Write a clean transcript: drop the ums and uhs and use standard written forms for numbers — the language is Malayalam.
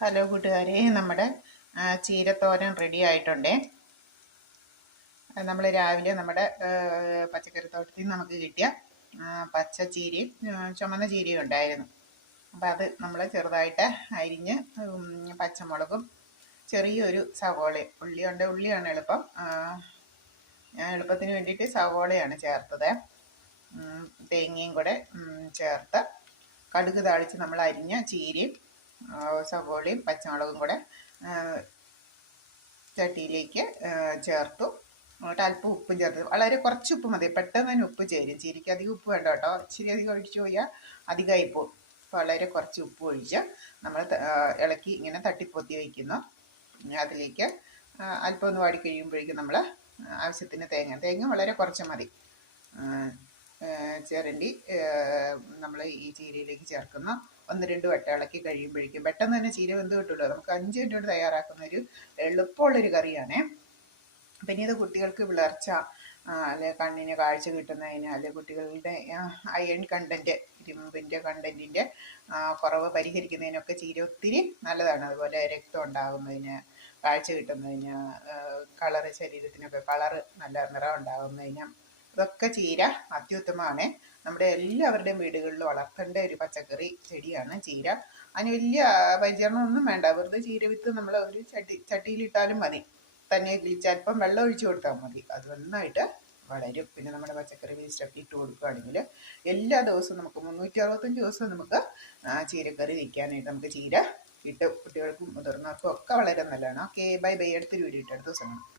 ഹലോ കൂട്ടുകാരെ, നമ്മുടെ ചീരത്തോരൻ റെഡി ആയിട്ടുണ്ടേ. നമ്മൾ രാവിലെ നമ്മുടെ പച്ചക്കറി തോട്ടത്തിൽ നിന്ന് നമുക്ക് കിട്ടിയ പച്ച ചീരയും ചുമന്ന ചീരയും ഉണ്ടായിരുന്നു. അപ്പം അത് നമ്മൾ ചെറുതായിട്ട് അരിഞ്ഞ് പച്ചമുളകും ചെറിയൊരു സവോളയും ഉള്ളിയാണ് എളുപ്പം. ഞാൻ എളുപ്പത്തിന് വേണ്ടിയിട്ട് സവോളയാണ് ചേർത്തത്. തേങ്ങയും കൂടെ ചേർത്ത് കടുക് താളിച്ച് നമ്മൾ അരിഞ്ഞ ചീരയും സവോളയും പച്ചമുളകും കൂടെ ചട്ടിയിലേക്ക് ചേർത്തു. എന്നിട്ട് അല്പം ഉപ്പും ചേർത്ത്, വളരെ കുറച്ച് ഉപ്പ് മതി, പെട്ടെന്ന് തന്നെ ഉപ്പ് ചേരും. ചീരയ്ക്ക് അധികം ഉപ്പ് വേണ്ട കേട്ടോ, ഇച്ചിരി അധികം ഒഴിച്ചു പോയാൽ അധികമായി പോകും. വളരെ കുറച്ച് ഉപ്പ് ഒഴിച്ച് നമ്മൾ ഇളക്കി ഇങ്ങനെ തട്ടിപ്പൊത്തി വയ്ക്കുന്നു. അതിലേക്ക് അല്പം ഒന്ന് വാടി കഴിയുമ്പോഴേക്കും നമ്മൾ ആവശ്യത്തിന് തേങ്ങ വളരെ കുറച്ച് മതി ചിരണ്ടി നമ്മൾ ഈ ചീരയിലേക്ക് ചേർക്കുന്ന 1-2 വട്ടം ഇളക്കി കഴിയുമ്പോഴേക്കും പെട്ടെന്ന് തന്നെ ചീര വെന്ത് കിട്ടുമല്ലോ. നമുക്ക് 5 മിനിറ്റ് കൊണ്ട് തയ്യാറാക്കുന്ന ഒരു എളുപ്പമുള്ളൊരു കറിയാണേ. പിന്നെ ഇത് കുട്ടികൾക്ക് വിളർച്ച, അല്ലെ കണ്ണിന് കാഴ്ച കിട്ടുന്നതിന്, അല്ലെ കുട്ടികളുടെ അയൺ കണ്ടൻറ്റ്, ഇരുമ്പിൻ്റെ കണ്ടൻറ്റിൻ്റെ കുറവ് പരിഹരിക്കുന്നതിനൊക്കെ ചീര ഒത്തിരി നല്ലതാണ്. അതുപോലെ രക്തം ഉണ്ടാകുന്നതിന്, കാഴ്ച കിട്ടുന്നതിന്, കളറ് ശരീരത്തിനൊക്കെ കളറ് നല്ല നിറം ഉണ്ടാകുന്നതിന് ഇതൊക്കെ ചീര അത്യുത്തമമാണ്. നമ്മുടെ എല്ലാവരുടെയും വീടുകളിൽ വളർത്തേണ്ട ഒരു പച്ചക്കറി ചെടിയാണ് ചീര. അതിന് വലിയ പരിചരണമൊന്നും വേണ്ട. വെറുതെ ചീര വിത്ത് നമ്മൾ ഒരു ചട്ടിയിലിട്ടാലും മതി, തന്നെ കിളിച്ച് അല്പം വെള്ളം ഒഴിച്ചു കൊടുത്താൽ മതി, അത് നന്നായിട്ട് വളരും. പിന്നെ നമ്മുടെ പച്ചക്കറി വേസ്റ്റൊക്കെ ഇട്ട് കൊടുക്കുകയാണെങ്കിൽ എല്ലാ ദിവസവും നമുക്ക് 365 ദിവസവും നമുക്ക് ചീരക്കറി വയ്ക്കാനായിട്ട് നമുക്ക് ചീര കിട്ടും. കുട്ടികൾക്കും മുതിർന്നവർക്കും ഒക്കെ വളരെ നല്ലതാണ്. Okay, bye bye. അടുത്തൊരു വീഡിയോ ഇട്ട് അടുത്ത ദിവസം കാണാം.